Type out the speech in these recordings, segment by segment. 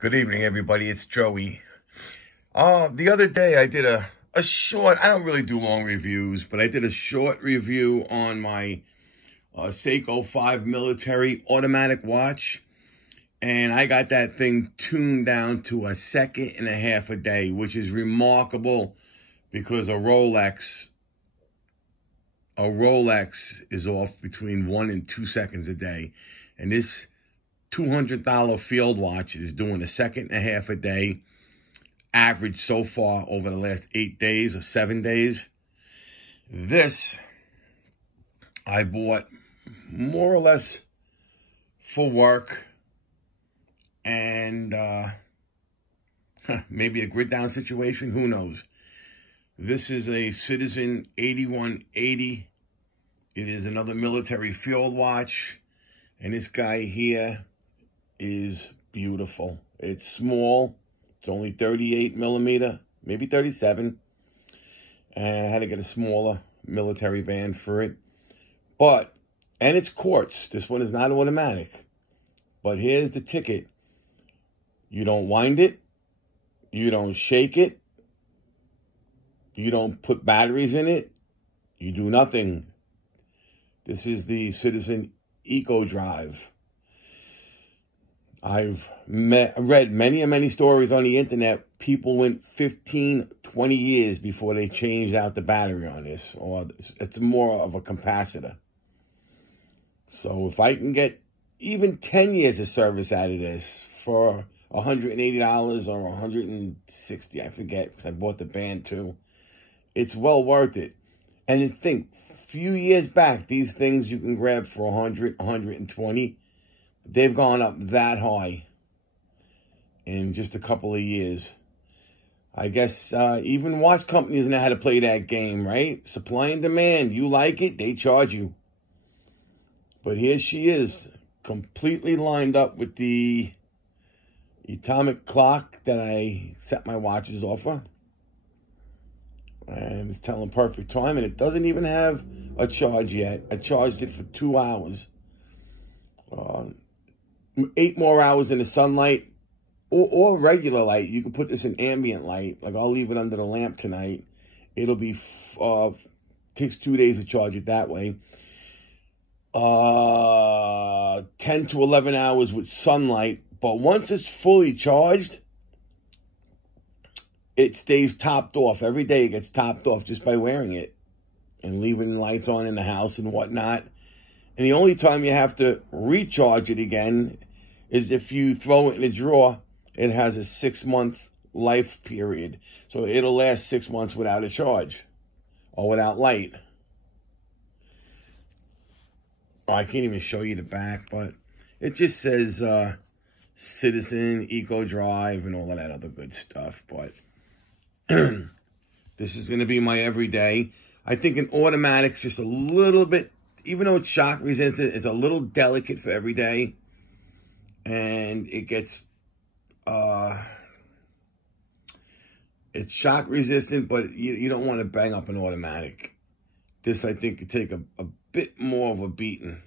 Good evening, everybody. It's Joey. The other day I did a short, I don't really do long reviews, but I did a short review on my Seiko 5 military automatic watch. And I got that thing tuned down to a second and a half a day, which is remarkable because a Rolex is off between 1 and 2 seconds a day. And this $200 field watch is doing a second and a half a day, average so far over the last 8 days or 7 days. This I bought more or less for work and maybe a grid down situation, who knows. This is a Citizen 8180. It is another military field watch, and this guy here is beautiful. It's small. It's only 38 millimeter, maybe 37. And I had to get a smaller military band for it. And it's quartz. This one is not automatic. But here's the ticket. You don't wind it. You don't shake it. You don't put batteries in it. You do nothing. This is the Citizen Eco Drive. I've read many stories on the internet. People went 15, 20 years before they changed out the battery on this. Or it's more of a capacitor. So if I can get even 10 years of service out of this for $180 or $160, I forget, because I bought the band too, it's well worth it. And I think a few years back, these things you can grab for $100, $120. They've gone up that high in just a couple of years. I guess even watch companies know how to play that game, right? Supply and demand. You like it, they charge you. But here she is, completely lined up with the atomic clock that I set my watches off of. And it's telling perfect time, and it doesn't even have a charge yet. I charged it for 2 hours. 8 more hours in the sunlight or regular light. You can put this in ambient light. Like, I'll leave it under the lamp tonight. It'll be, takes 2 days to charge it that way. 10 to 11 hours with sunlight. But once it's fully charged, it stays topped off. Every day it gets topped off just by wearing it and leaving lights on in the house and whatnot. And the only time you have to recharge it again is if you throw it in a drawer. It has a 6-month life period. So it'll last 6 months without a charge or without light. Oh, I can't even show you the back, but it just says Citizen Eco Drive and all of that other good stuff. But this is going to be my everyday. I think an automatic's just a little bit, even though it's shock resistant, it's a little delicate for every day. And it gets, it's shock resistant, but you don't want to bang up an automatic. This, I think, could take a bit more of a beating,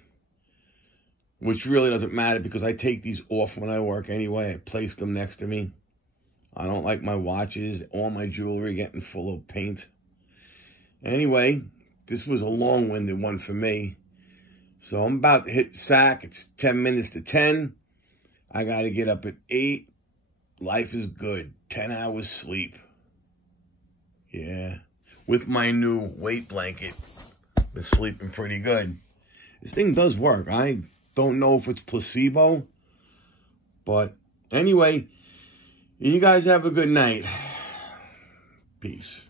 which really doesn't matter because I take these off when I work anyway. I place them next to me. I don't like my watches, all my jewelry getting full of paint. Anyway, this was a long-winded one for me. So I'm about to hit sack. It's 10 minutes to 10. I got to get up at 8. Life is good. 10 hours sleep. Yeah. With my new weight blanket, been sleeping pretty good. This thing does work. I don't know if it's placebo. But anyway, you guys have a good night. Peace.